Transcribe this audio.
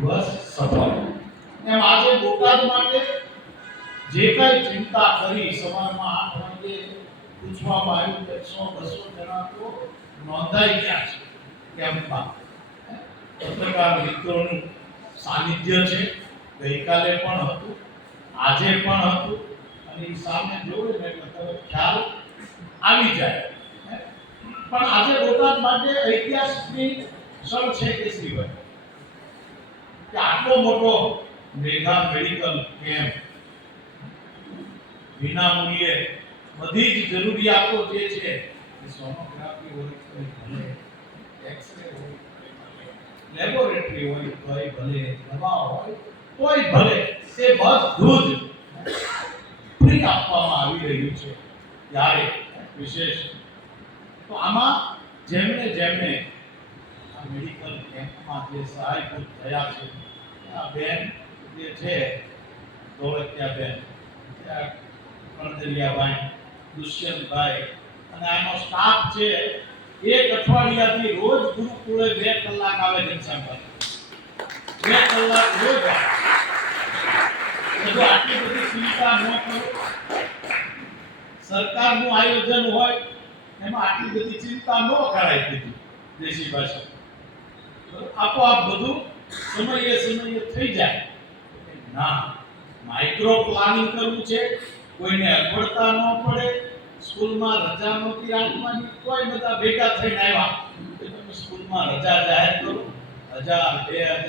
દિવસ સફળ. એમ આજે બોટાદ માટે જે કઈ ચિંતા કરી સવારમાં 8 વાગે પૂછવામાં આવ્યું કે 100-200 જણા તો નોંધાઈ ગયા છે કેમ્પમાં. પત્રકાર મિત્રોનું સાનિધ્ય છે, ગઈકાલે પણ હતું, આજે પણ હતું, અને એ સામે જોયું ને એટલે તરત ખ્યાલ આવી જાય. પણ આજે બોટાદ માટે ઐતિહાસિક ક્ષણ છે કેસરીભાઈ કે આટલો મોટો મેગા મેડિકલ કેમ્પ વિના મૂલ્યે બધી જ જરૂરિયાતો જે છે સોનોગ્રાફી હોય તો ભલે, એક્સરે હોય લેબોરેટરી હોય તોય ભલે, દવા હોય તોય ભલે, તે બધું જ ફ્રી આપવામાં આવી રહ્યું છે. ત્યારે વિશેષ તો આમાં જેમને જેમને આ મેડિકલ કેમ્પમાં જે સહાયભૂત થયા છે આ બેન જે છે દોલતિયા બેન, કણદરિયાભાઈ, દુષ્યંતભાઈ અને આનો સ્ટાફ છે. એક અઠવાડિયાથી રોજ ગુરુકુળે 2 કલાક આવે ઘનશ્યામભાઈ, 2 કલાક રોજ આવે. જો આટલી બધી ચિંતા ન કરો, સરકારનું આયોજન હોય એમાં આટલી બધી ચિંતા ન કરાય. દીધી દેશી ભાષા આપોઆપ બધું સમયે થઈ જાય. ના, માઇક્રો પ્લાનિંગ કરવું છે, કોઈને અગવડતા ન પડે. સ્કૂલમાં રજા નહોતી રાખવાની, કોઈ બધા ભેગા થઈને આવ્યા કે તમે સ્કૂલમાં રજા જાહેર કરો, 1000, 2000